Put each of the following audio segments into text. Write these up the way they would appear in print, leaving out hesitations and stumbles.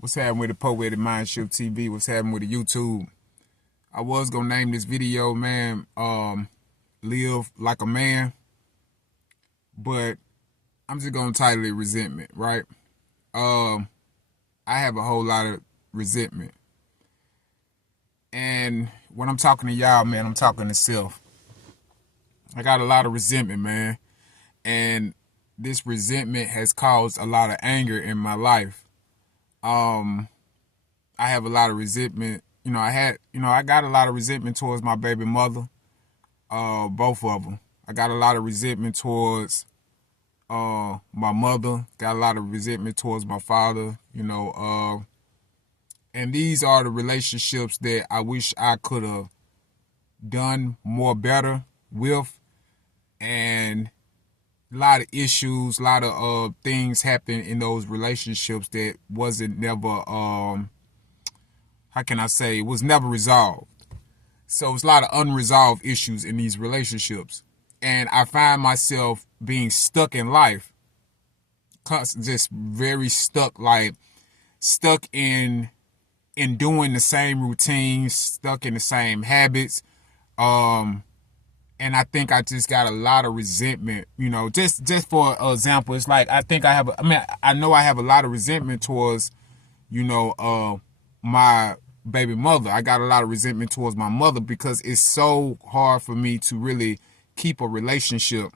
What's happening with the Poetic Mindship TV? What's happening with the YouTube? I was gonna name this video, man, Live Like a Man, but I'm just gonna title it Resentment, right? I have a whole lot of resentment. And when I'm talking to y'all, man, I'm talking to self. I got a lot of resentment, man. And this resentment has caused a lot of anger in my life. I have a lot of resentment. I got a lot of resentment towards my baby mother, both of them. I got a lot of resentment towards my mother. Got a lot of resentment towards my father. And these are the relationships that I wish I could have done more better with. And a lot of issues, a lot of things happen in those relationships that wasn't never, it was never resolved. So it's a lot of unresolved issues in these relationships. And I find myself being stuck in life, just very stuck, stuck in doing the same routines, stuck in the same habits. And I think I just got a lot of resentment, just for example, it's like, I know I have a lot of resentment towards, my baby mother. I got a lot of resentment towards my mother because it's so hard for me to really keep a relationship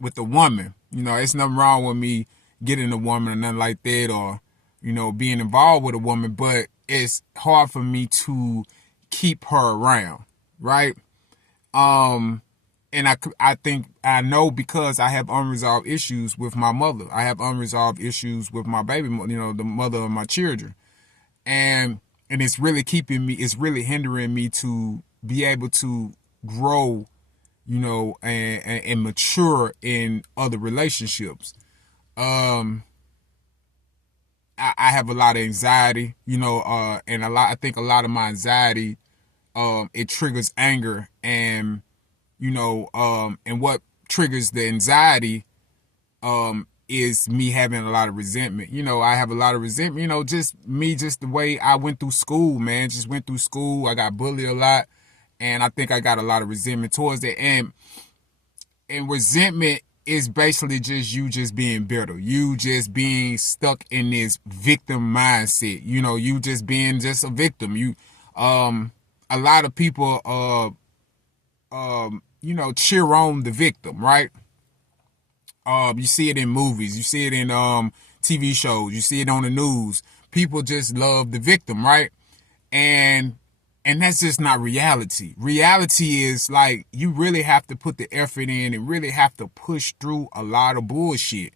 with a woman. It's nothing wrong with me getting a woman or nothing like that, or, being involved with a woman, but it's hard for me to keep her around, right? And I know because I have unresolved issues with my mother. I have unresolved issues with my baby, the mother of my children. And it's really it's really hindering me to be able to grow, and mature in other relationships. I have a lot of anxiety, and I think a lot of my anxiety, it triggers anger, and and what triggers the anxiety is me having a lot of resentment. I have a lot of resentment, just the way I went through school, man. Just went through school. I got bullied a lot, and I think I got a lot of resentment towards that. And resentment is basically just you just being bitter. You just being stuck in this victim mindset. You just being just a victim. A lot of people cheer on the victim, right? You see it in movies, you see it in TV shows, you see it on the news. People just love the victim, right? And that's just not reality. Reality is like you really have to put the effort in and really have to push through a lot of bullshit.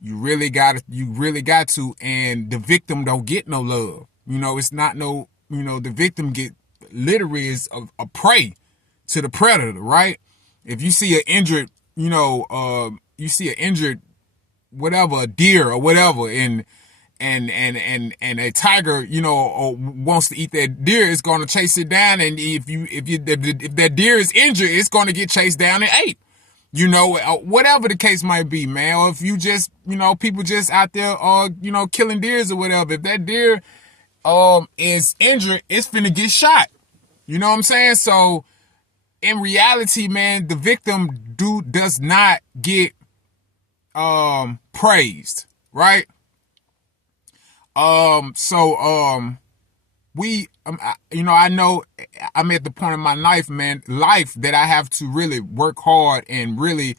You really got to, and the victim don't get no love. It's not no, the victim literally is a prey to the predator, right? If you see an injured, whatever, a deer or whatever, and a tiger, wants to eat that deer, it's going to chase it down. And if that deer is injured, it's going to get chased down and ate. Whatever the case might be, man. Or if you just, people just out there, killing deers or whatever. If that deer, is injured, it's finna get shot. You know what I'm saying? So in reality, man, the victim does not get praised, right? I know I'm at the point in my life that I have to really work hard and really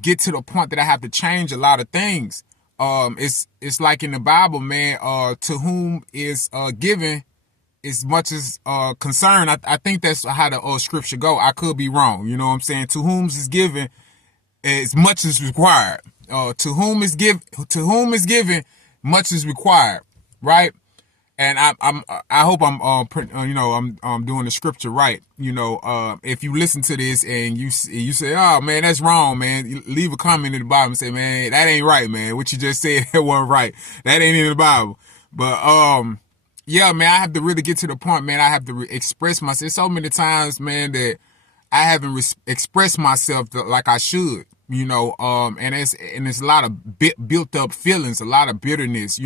get to the point that I have to change a lot of things. It's like in the Bible, man, to whom is given as much as concern. I think that's how the scripture go. I could be wrong. You know what I'm saying? To whom is given as much as required. To whom is given, much is required, right? And I hope I'm doing the scripture right. If you listen to this and you say, oh man, that's wrong, man, leave a comment in the Bible and say, man, that ain't right, man. What you just said, that wasn't right. That ain't in the Bible. But yeah, man, I have to really get to the point, man. I have to express myself. So many times, man, that I haven't expressed myself like I should. And it's a lot of built up feelings, a lot of bitterness.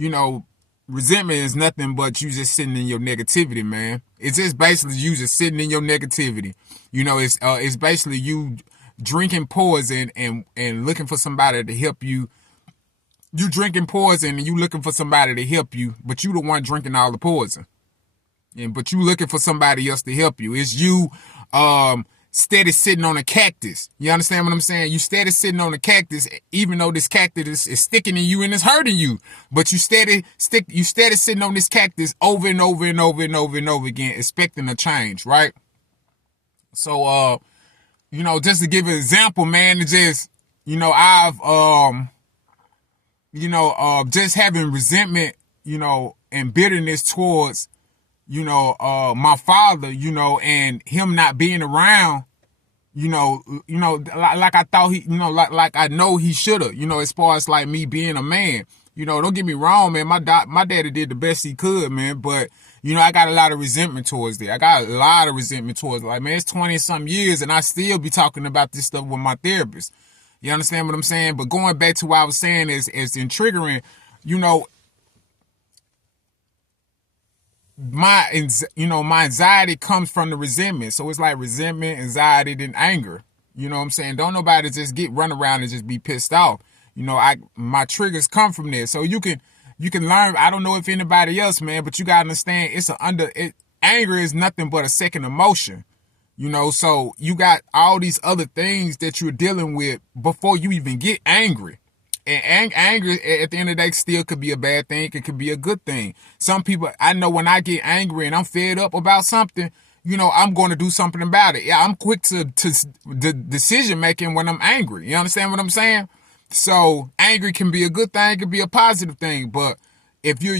you know, resentment is nothing but you just sitting in your negativity, man. It's just basically you just sitting in your negativity. You know, it's basically you drinking poison and looking for somebody to help you. You drinking poison and you looking for somebody to help you, but you the one drinking all the poison. But you looking for somebody else to help you. It's you steady sitting on a cactus. You understand what I'm saying? You steady sitting on a cactus, even though this cactus is sticking in you and it's hurting you. But you steady sitting on this cactus over and over and over and over and over again, expecting a change, right? So you know, just to give an example, man, it's just, you know, I've just having resentment, you know, and bitterness towards, you know, my father, you know, and him not being around, you know, like I thought he, you know, like I know he should have, you know, as far as like me being a man. You know, don't get me wrong, man. My daddy did the best he could, man. But, you know, I got a lot of resentment towards that. I got a lot of resentment towards it. Like, man, it's 20-some years and I still be talking about this stuff with my therapist. You understand what I'm saying? But going back to what I was saying is in triggering, you know, my anxiety comes from the resentment. So it's like resentment, anxiety, then anger. You know what I'm saying? Don't nobody just run around and just be pissed off. You know, my triggers come from there. So you can learn. I don't know if anybody else, man, but you gotta understand anger is nothing but a second emotion. You know, so you got all these other things that you're dealing with before you even get angry. And anger at the end of the day still could be a bad thing. It could be a good thing. Some people, I know when I get angry and I'm fed up about something, you know, I'm going to do something about it. Yeah, I'm quick to the decision making when I'm angry. You understand what I'm saying? So angry can be a good thing. It can be a positive thing. But if you're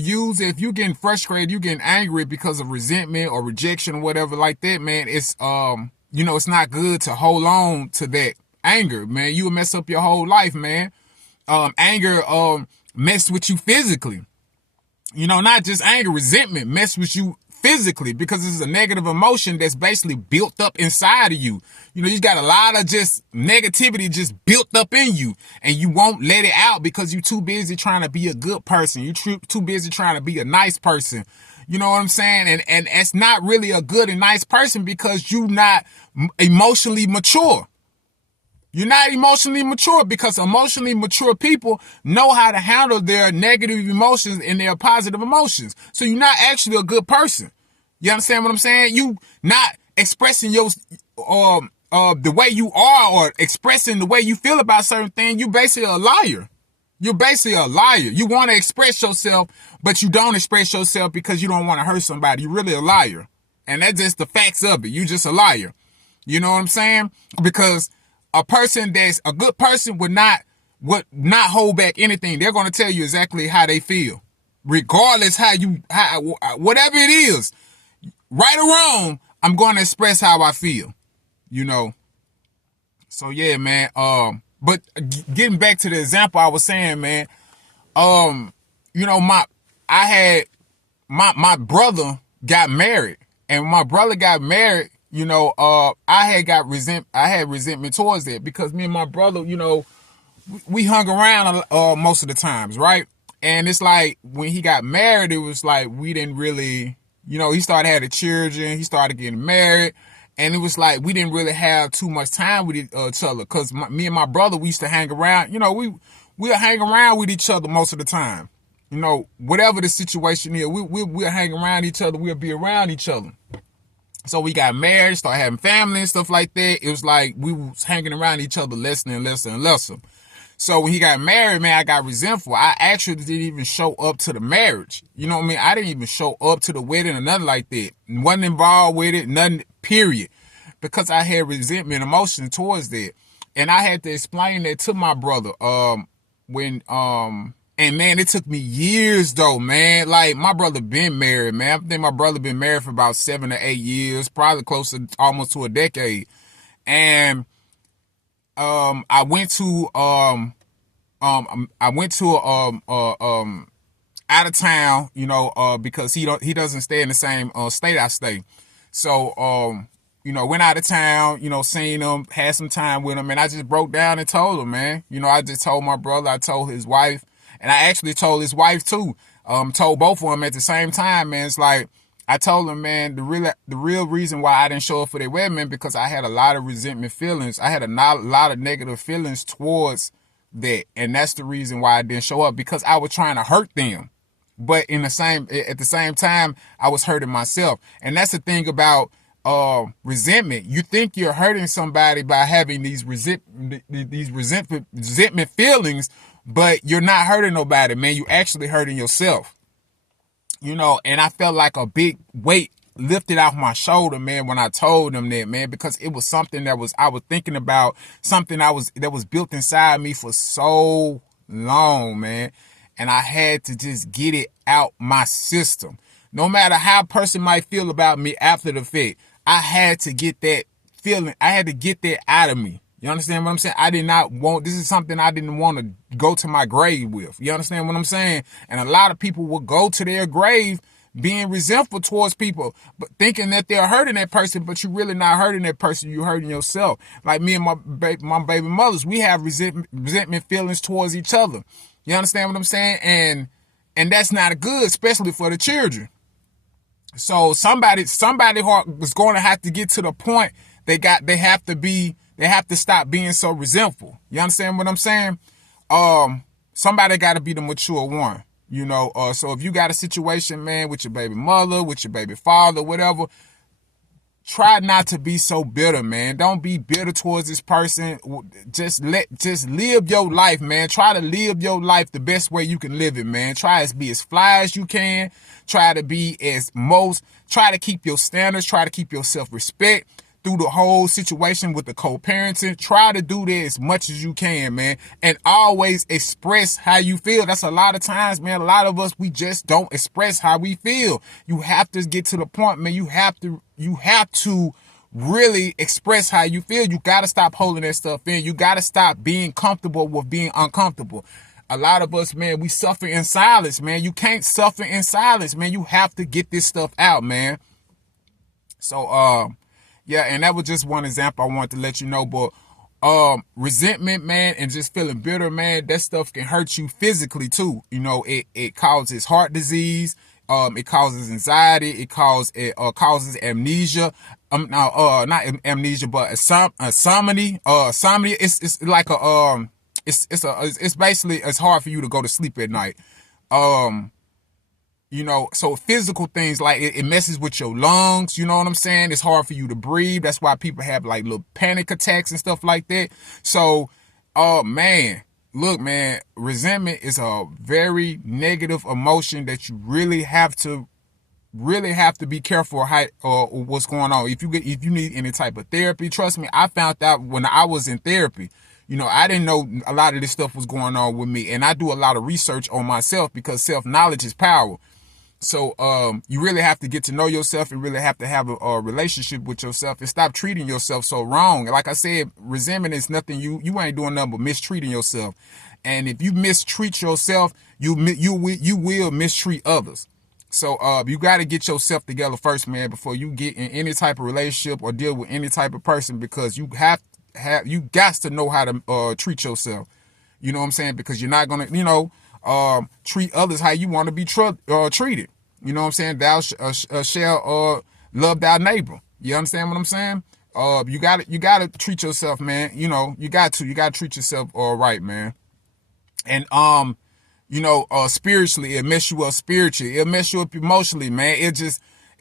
getting frustrated, you're getting angry because of resentment or rejection or whatever like that, man, it's, you know, it's not good to hold on to that anger, man. You will mess up your whole life, man. Anger mess with you physically. You know, not just anger, resentment mess with you physically because it's a negative emotion that's basically built up inside of you. You know, you got a lot of just negativity just built up in you and you won't let it out because you're too busy trying to be a good person. You're too busy trying to be a nice person. You know what I'm saying? And it's not really a good and nice person because you're not emotionally mature. You're not emotionally mature because emotionally mature people know how to handle their negative emotions and their positive emotions. So you're not actually a good person. You understand what I'm saying? You not expressing your the way you are or expressing the way you feel about certain things. You basically a liar. You're basically a liar. You want to express yourself, but you don't express yourself because you don't want to hurt somebody. You're really a liar. And that's just the facts of it. You just a liar. You know what I'm saying? Because a person that's a good person would not hold back anything. They're going to tell you exactly how they feel, regardless whatever it is, right or wrong. I'm going to express how I feel, you know. So yeah, man. But getting back to the example I was saying, man. You know, my brother got married, and when my brother got married, you know, I had resentment towards that because me and my brother, you know, we hung around most of the times, right? And it's like when he got married, it was like we didn't really, you know, he started having children, he started getting married, and it was like we didn't really have too much time with each other because me and my brother, we used to hang around, you know, we'll hang around with each other most of the time. You know, whatever the situation is, we'll hang around each other, we'll be around each other. So we got married, started having family and stuff like that. It was like we was hanging around each other less and less and less. So when he got married, man, I got resentful. I actually didn't even show up to the marriage. You know what I mean? I didn't even show up to the wedding or nothing like that. Wasn't involved with it, nothing, period. Because I had resentment, emotion towards that. And I had to explain that to my brother. And man, it took me years though, man. Like my brother been married, man. I think my brother been married for about 7 to 8 years, probably close to almost to a decade. And I went to out of town, you know, because he doesn't stay in the same state I stay. So you know, went out of town, you know, seen him, had some time with him, and I just broke down and told him, man. You know, I just told my brother, I told his wife. And I actually told his wife too, told both of them at the same time, man. It's like, I told them, man, the real reason why I didn't show up for their wedding, man, because I had a lot of resentment feelings. I had a lot of negative feelings towards that. And that's the reason why I didn't show up, because I was trying to hurt them. But at the same time, I was hurting myself. And that's the thing about resentment. You think you're hurting somebody by having these resentment feelings, but you're not hurting nobody, man. You actually hurting yourself. You know, and I felt like a big weight lifted off my shoulder, man, when I told them that, man, because it was something I was thinking about, something that was built inside me for so long, man. And I had to just get it out my system. No matter how a person might feel about me after the fact, I had to get that feeling. I had to get that out of me. You understand what I'm saying? This is something I didn't want to go to my grave with. You understand what I'm saying? And a lot of people will go to their grave being resentful towards people, but thinking that they're hurting that person, but you're really not hurting that person. You're hurting yourself. Like me and my baby mothers, we have resentment feelings towards each other. You understand what I'm saying? And that's not good, especially for the children. So somebody was going to have to get to the point they have to stop being so resentful. You understand what I'm saying? Somebody got to be the mature one, you know? So if you got a situation, man, with your baby mother, with your baby father, whatever, try not to be so bitter, man. Don't be bitter towards this person. Just live your life, man. Try to live your life the best way you can live it, man. Try to be as fly as you can. Try to keep your standards. Try to keep your self-respect through the whole situation with the co-parenting. Try to do that as much as you can, man. And always express how you feel. That's a lot of times, man. A lot of us, we just don't express how we feel. You have to get to the point, man. You have to really express how you feel. You got to stop holding that stuff in. You got to stop being comfortable with being uncomfortable. A lot of us, man, we suffer in silence, man. You can't suffer in silence, man. You have to get this stuff out, man. So, yeah, and that was just one example I wanted to let you know. But resentment, man, and just feeling bitter, man, that stuff can hurt you physically too. You know, it causes heart disease. It causes anxiety. It causes amnesia. Not amnesia, but insomnia. Insomnia. It's like it's basically, it's hard for you to go to sleep at night. You know, so physical things like it messes with your lungs. You know what I'm saying? It's hard for you to breathe. That's why people have like little panic attacks and stuff like that. So, man, look, man, resentment is a very negative emotion that you really have to be careful how what's going on. If you need any type of therapy, trust me, I found out when I was in therapy. You know, I didn't know a lot of this stuff was going on with me, and I do a lot of research on myself because self-knowledge is power. So you really have to get to know yourself and really have to have a relationship with yourself and stop treating yourself so wrong. Like I said, resentment is nothing. You ain't doing nothing but mistreating yourself. And if you mistreat yourself, you will mistreat others. So you got to get yourself together first, man, before you get in any type of relationship or deal with any type of person, because you got to know how to treat yourself. You know what I'm saying? Because you're not gonna, treat others how you want to be treated. You know what I'm saying? Thou shall love thy neighbor. You understand what I'm saying? You gotta treat yourself, man. You know, you gotta treat yourself all right, man. And spiritually, it mess you up spiritually. It'll mess you up emotionally, man. It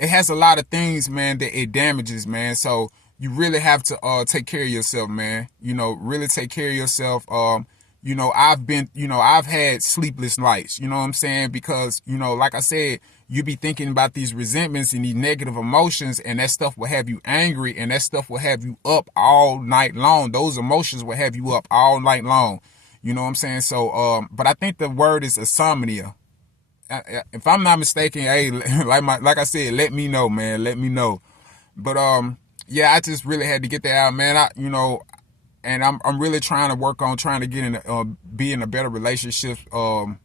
has a lot of things, man, that it damages, man. So you really have to take care of yourself, man. You know, really take care of yourself. I've had sleepless nights, you know what I'm saying? Because, like I said, you be thinking about these resentments and these negative emotions, and that stuff will have you angry, and that stuff will have you up all night long. Those emotions will have you up all night long. You know what I'm saying? So, but I think the word is insomnia. If I'm not mistaken, hey, like I said, let me know, man. Let me know. But, yeah, I just really had to get that out, man. And I'm really trying to work on trying to get in be in a better relationship, with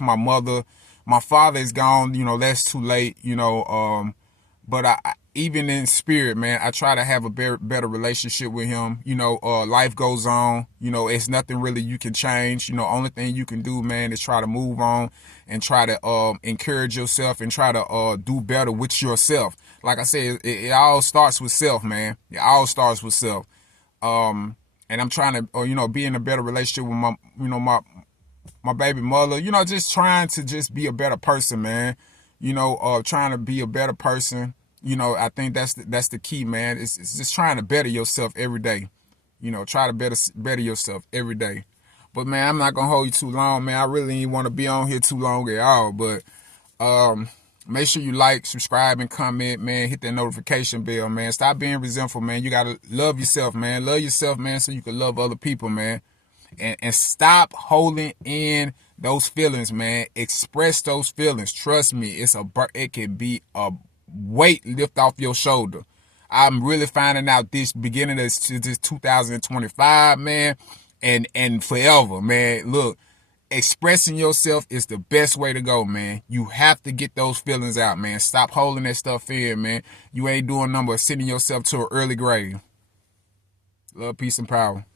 my mother. My father is gone, that's too late, but even in spirit, man, I try to have a better relationship with him. Life goes on. It's nothing really you can change. Only thing you can do, man, is try to move on and try to encourage yourself and try to do better with yourself. Like I said, it all starts with self, man. It all starts with self. And I'm trying to, be in a better relationship with my baby mother. Just trying to just be a better person, man. Trying to be a better person. I think that's the key, man. It's just trying to better yourself every day. Try to better yourself every day. But man, I'm not gonna hold you too long, man. I really didn't want to be on here too long at all. But make sure you like, subscribe, and comment, man. Hit that notification bell, man. Stop being resentful, man. You gotta love yourself, man. Love yourself, man, so you can love other people, man. And stop holding in those feelings, man. Express those feelings. Trust me, it can be a weight lift off your shoulder. I'm really finding out this beginning of this 2025, man, and forever, man. Look, expressing yourself is the best way to go, man. You have to get those feelings out, man. Stop holding that stuff in, man. You ain't doing nothing but sending yourself to an early grave. Love, peace, and power.